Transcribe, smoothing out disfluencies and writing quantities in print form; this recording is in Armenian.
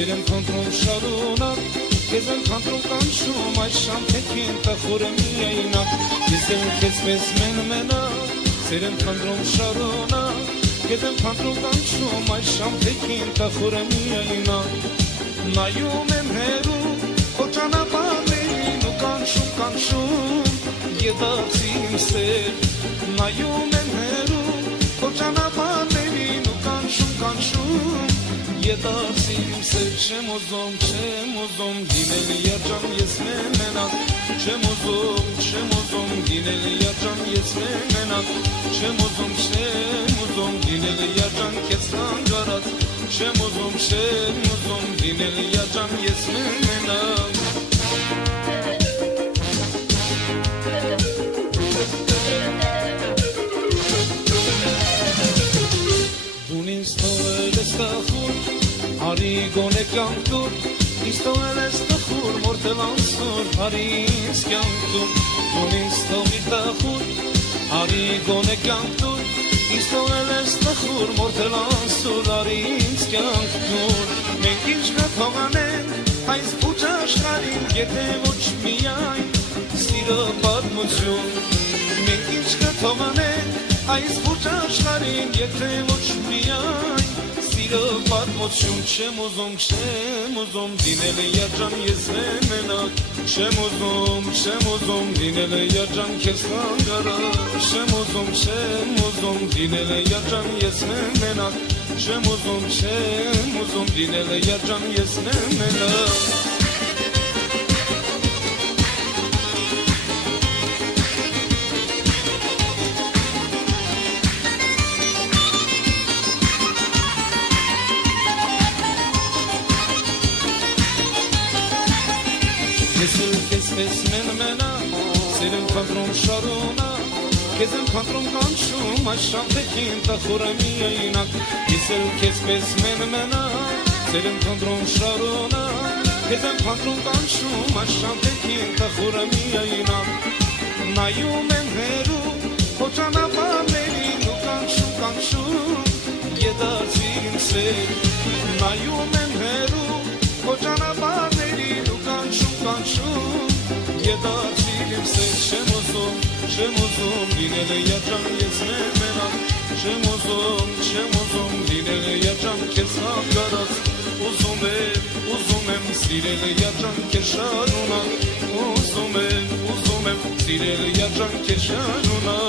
Սիրեմ քոնտրոլ շարունակ, քեզ եմ քանտրում կանչում, այս շամփեքին տխուր եմ միայնակ, ես եմ քեզ պես մենակ, սիրեմ քանտրում շարունակ, քեզ եմ քանտրում կանչում, այս շամփեքին տխուր եմ միայնակ, նայում եմ հերու, քո ճանապարհներին ու կանչում, եդացի իմ սեր, նայում եմ հերու, քո ճանապարհներին ու կանչում, Եդացի իմ սեր չեմ ուզում գինել երջան ես մենակ Չեմ ուզում գինել երջան ես մենակ Չեմ ուզում գինել երջան քեզ հանգարած Չեմ ուզում գինել երջան ես մենակ Դուն ինձ թողել ես տխուր Հարի գոնե կյանք դուր, ինձ թողել ես տխուր, մորթել անսուր, հարի ինձ կյանք դուր, դուն ինձ թողիր տխուր, հարի գոնե կյանք դուր, ինձ թողել ես տխուր, մորթել անսուր, հարի ինձ կյանք դուր, մենք ինչ կթողանենք, այս փուչ աշխարհին, եթե ոչ միայն, սիրո պատմություն, մենք ինչ կթողանենք, այս փուչ աշխարհին, եթե ոչ միայն, Սիրո պատմություն չեմ ուզում դինել երջան ես մենակ Չեմ ուզում դինել երջան քեզ հանգարած Չեմ ուզում դինել երջան ես մենակ Չեմ ուզում դինել երջան ես մենակ Ես պես մենակ, սիրեմ քանտրում շարունակ, քեզ եմ քանտրում կանչում, այս շամփեքին տխուր եմ միայնակ, ես քեզ պես մենակ, սիրեմ քանտրում շարունակ, քեզ եմ քանտրում կանչում, այս շամփեքին տխուր եմ միայնակ, նայում եմ հերու, քո ճանապարհներին ու կանչում, եդացի իմ սեր, նայում եմ հերու, քո ճանապարհներին ու կանչում, եդացի իմ սեր չեմ ուզում լինել երջան ես մենակ Չեմ ուզում լինել երջան քեզ հանգարած Ուզում եմ սիրել երջան քեզ շարունակ Ուզում եմ սիրել երջան քեզ շարունակ